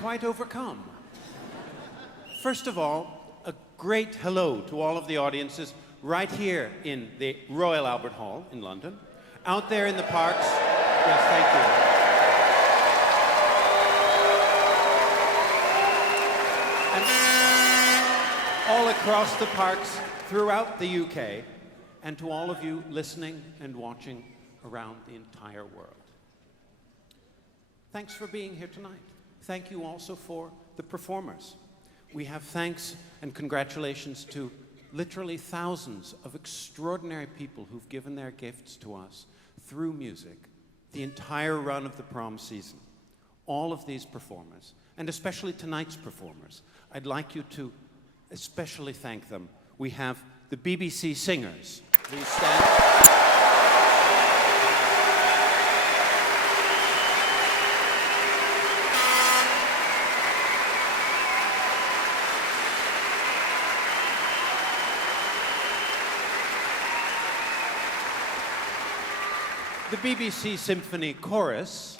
quite overcome. First of all, a great hello to all of the audiences right here in the Royal Albert Hall in London, out there in the parks. Yes, thank you. And all across the parks throughout the UK, and to all of you listening and watching around the entire world. Thanks for being here tonight. Thank you also for the performers. We have thanks and congratulations to literally thousands of extraordinary people who've given their gifts to us through music, the entire run of the Proms season. All of these performers, and especially tonight's performers, I'd like you to especially thank them. We have the BBC Singers. Please stand. The BBC Symphony Chorus.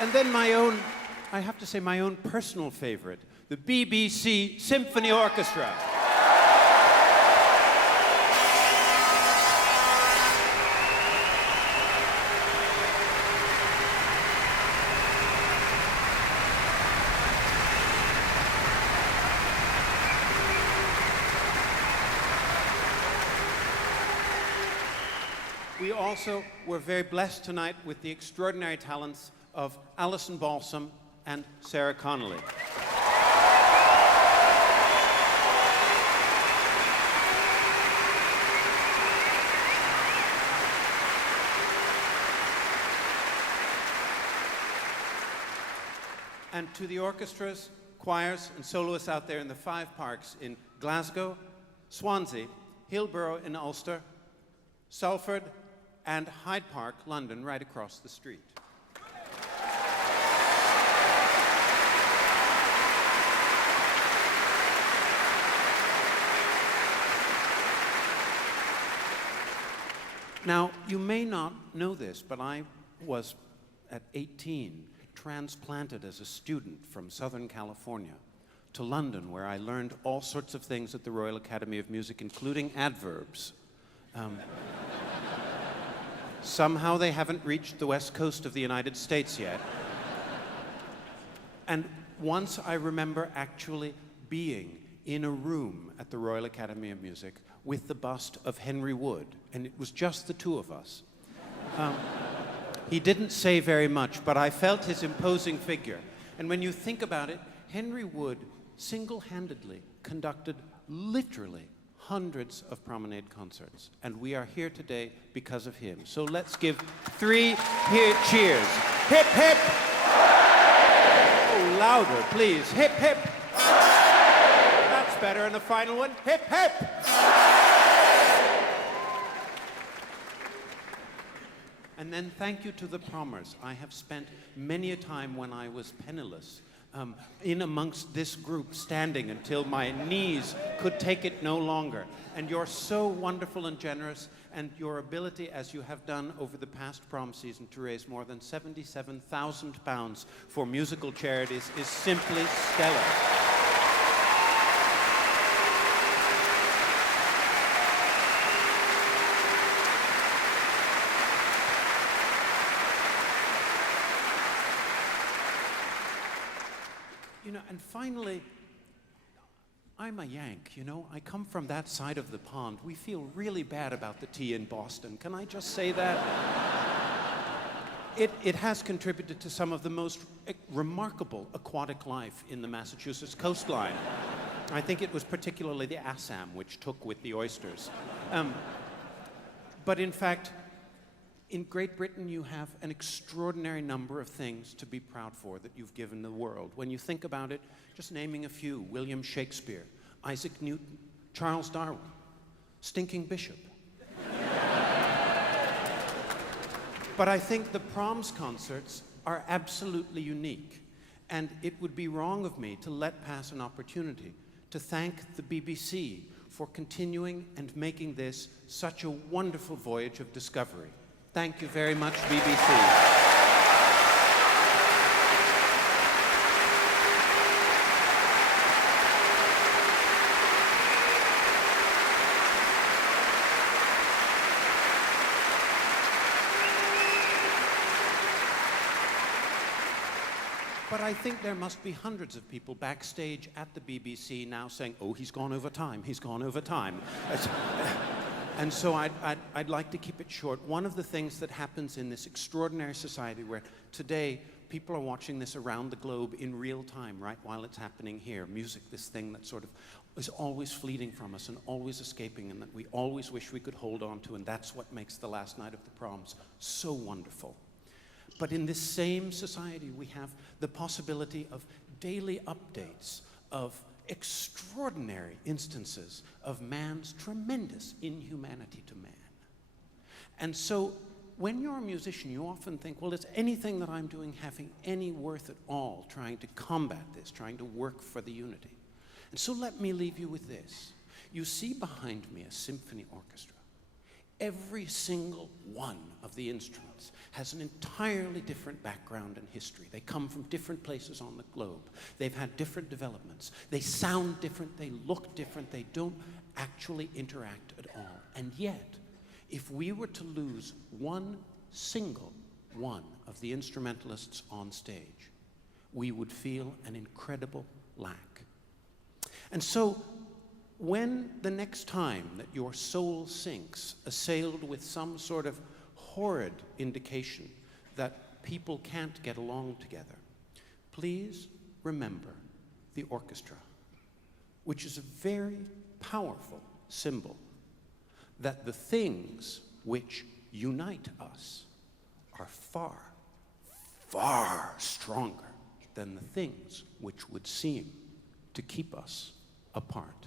And then my own, I have to say, my own personal favorite, the BBC Symphony Orchestra. We also were very blessed tonight with the extraordinary talents of Alison Balsam and Sarah Connolly. And to the orchestras, choirs, and soloists out there in the 5 parks in Glasgow, Swansea, Hillsborough in Ulster, Salford, and Hyde Park, London, right across the street. Now, you may not know this, but I was, at 18, transplanted as a student from Southern California to London, where I learned all sorts of things at the Royal Academy of Music, including adverbs. Somehow they haven't reached the west coast of the United States yet. And once I remember actually being in a room at the Royal Academy of Music with the bust of Henry Wood, and it was just the two of us. He didn't say very much, but I felt his imposing figure. And when you think about it, Henry Wood single-handedly conducted literally hundreds of promenade concerts, and we are here today because of him. So let's give 3 cheers. Hip, hip! Oh, louder, please. Hip, hip! That's better. And the final one, hip, hip! And then thank you to the Promers. I have spent many a time when I was penniless in amongst this group, standing until my knees could take it no longer. And you're so wonderful and generous, and your ability, as you have done over the past prom season, to raise more than £77,000 for musical charities is simply stellar. You know, and finally, I'm a Yank, you know. I come from that side of the pond. We feel really bad about the tea in Boston. Can I just say that? It has contributed to some of the most remarkable aquatic life in the Massachusetts coastline. I think it was particularly the Assam which took with the oysters. But in fact, in Great Britain, you have an extraordinary number of things to be proud for that you've given the world. When you think about it, just naming a few: William Shakespeare, Isaac Newton, Charles Darwin, Stinking Bishop. But I think the Proms concerts are absolutely unique. And it would be wrong of me to let pass an opportunity to thank the BBC for continuing and making this such a wonderful voyage of discovery. Thank you very much, BBC. But I think there must be hundreds of people backstage at the BBC now saying, oh, he's gone over time, he's gone over time. And so I'd like to keep it short. One of the things that happens in this extraordinary society where today people are watching this around the globe in real time, right, while it's happening here. Music, this thing that sort of is always fleeting from us and always escaping and that we always wish we could hold on to, and that's what makes the last night of the Proms so wonderful. But in this same society, we have the possibility of daily updates of extraordinary instances of man's tremendous inhumanity to man. And so when you're a musician, you often think, well, is anything that I'm doing having any worth at all, trying to combat this, trying to work for the unity? And so let me leave you with this. You see behind me a symphony orchestra. Every single one of the instruments has an entirely different background and history. They come from different places on the globe. They've had different developments. They sound different, they look different, they don't actually interact at all. And yet, if we were to lose one single one of the instrumentalists on stage, we would feel an incredible lack. And so, when the next time that your soul sinks, assailed with some sort of horrid indication that people can't get along together, please remember the orchestra, which is a very powerful symbol that the things which unite us are far, far stronger than the things which would seem to keep us apart.